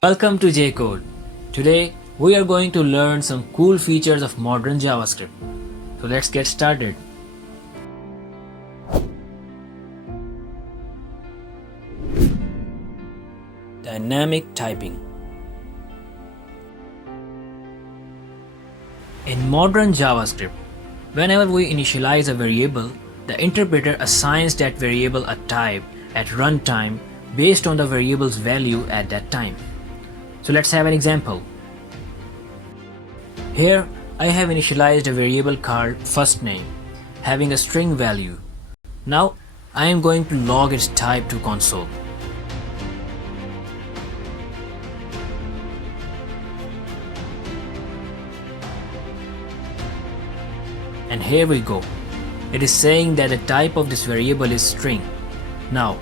Welcome to JCode. Today we are going to learn some cool features of modern JavaScript. So let's get started. Dynamic typing. In modern JavaScript, whenever we initialize a variable, the interpreter assigns that variable a type at runtime based on the variable's value at that time. So let's have an example. Here I have initialized a variable called firstName having a string value. Now I am going to log its type to console. And here we go. It is saying that the type of this variable is string. Now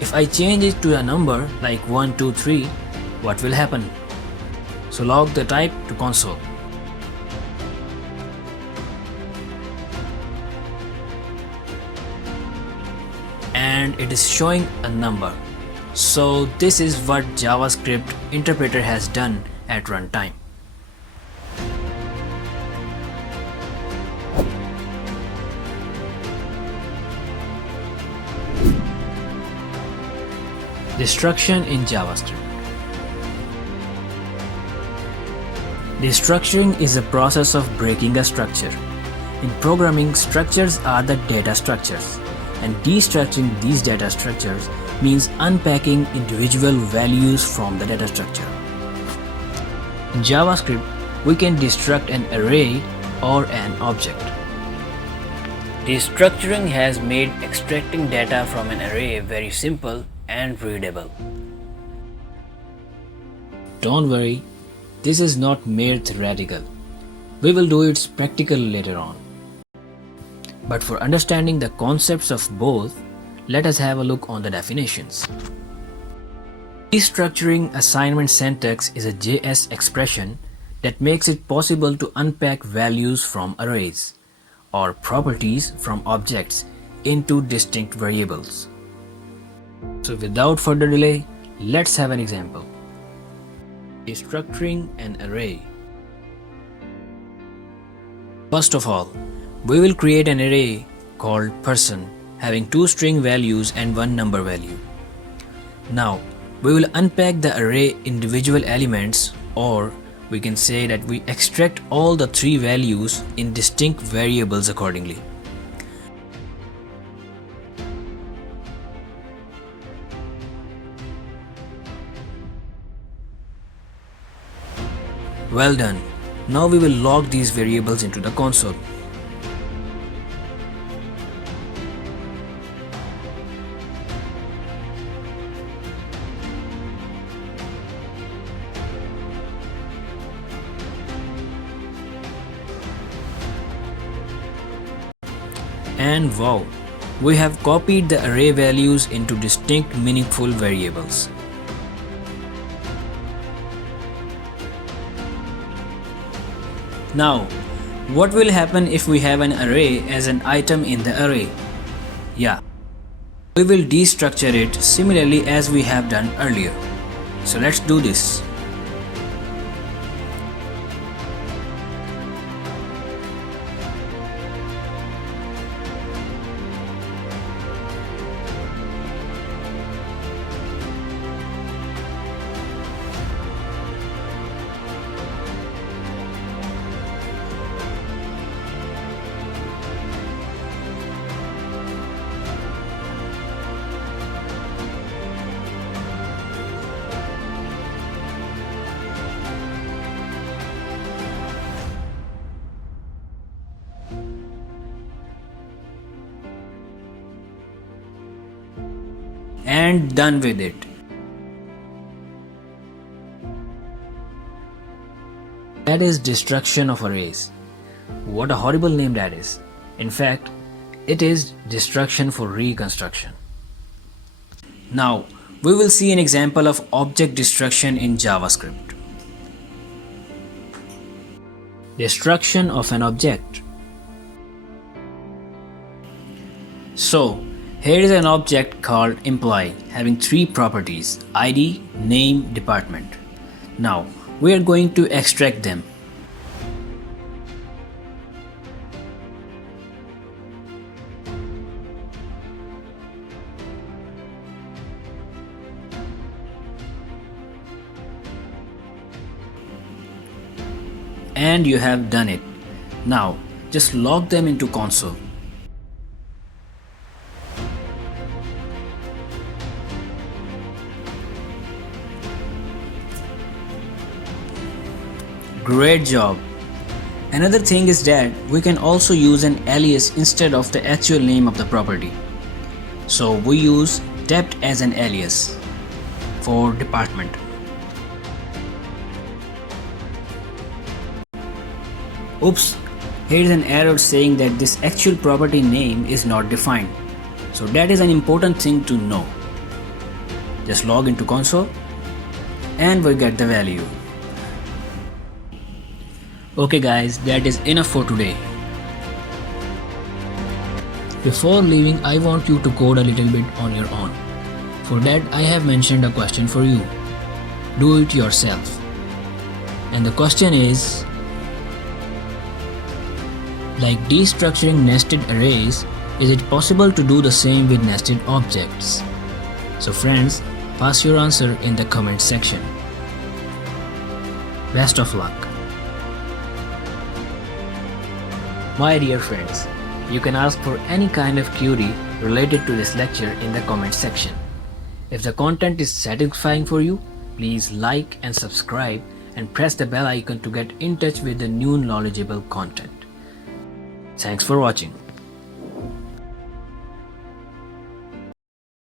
if I change it to a number like 1, 2, 3, what will happen? So log the type to console. And it is showing a number. So this is what JavaScript interpreter has done at runtime. Destruction in JavaScript. Destructuring is a process of breaking a structure. In programming, structures are the data structures, and destructuring these data structures means unpacking individual values from the data structure. In JavaScript, we can destruct an array or an object. Destructuring has made extracting data from an array very simple and readable. Don't worry, this is not mere theoretical. We will do its practical later on. But for understanding the concepts of both, let us have a look on the definitions. Destructuring assignment syntax is a JS expression that makes it possible to unpack values from arrays or properties from objects into distinct variables. So without further delay, let's have an example. Destructuring an array. First of all, we will create an array called person having 2 string values and 1 number value. Now, we will unpack the array individual elements, or we can say that we extract all the 3 values in distinct variables accordingly. Well done. Now we will log these variables into the console. And wow, we have copied the array values into distinct meaningful variables. Now, what will happen if we have an array as an item in the array? Yeah, we will destructure it similarly as we have done earlier. So let's do this. And done with it. That is destruction of arrays. What a horrible name that is. In fact, it is destruction for reconstruction. Now, we will see an example of object destruction in JavaScript. Destruction of an object. So, Here is an object called employee having three properties: ID, name, department. Now we are going to extract them. And you have done it. Now just log them into console. Great job! Another thing is that we can also use an alias instead of the actual name of the property. So we use dept as an alias for department. Oops, here is an error saying that this actual property name is not defined. So that is an important thing to know. Just log into console and we get the value. Okay guys, that is enough for today. Before leaving, I want you to code a little bit on your own. For that, I have mentioned a question for you. Do it yourself. And the question is, like destructuring nested arrays, is it possible to do the same with nested objects? So friends, pass your answer in the comment section. Best of luck. My dear friends, you can ask for any kind of query related to this lecture in the comment section. If the content is satisfying for you, please like and subscribe and press the bell icon to get in touch with the new knowledgeable content. Thanks for watching.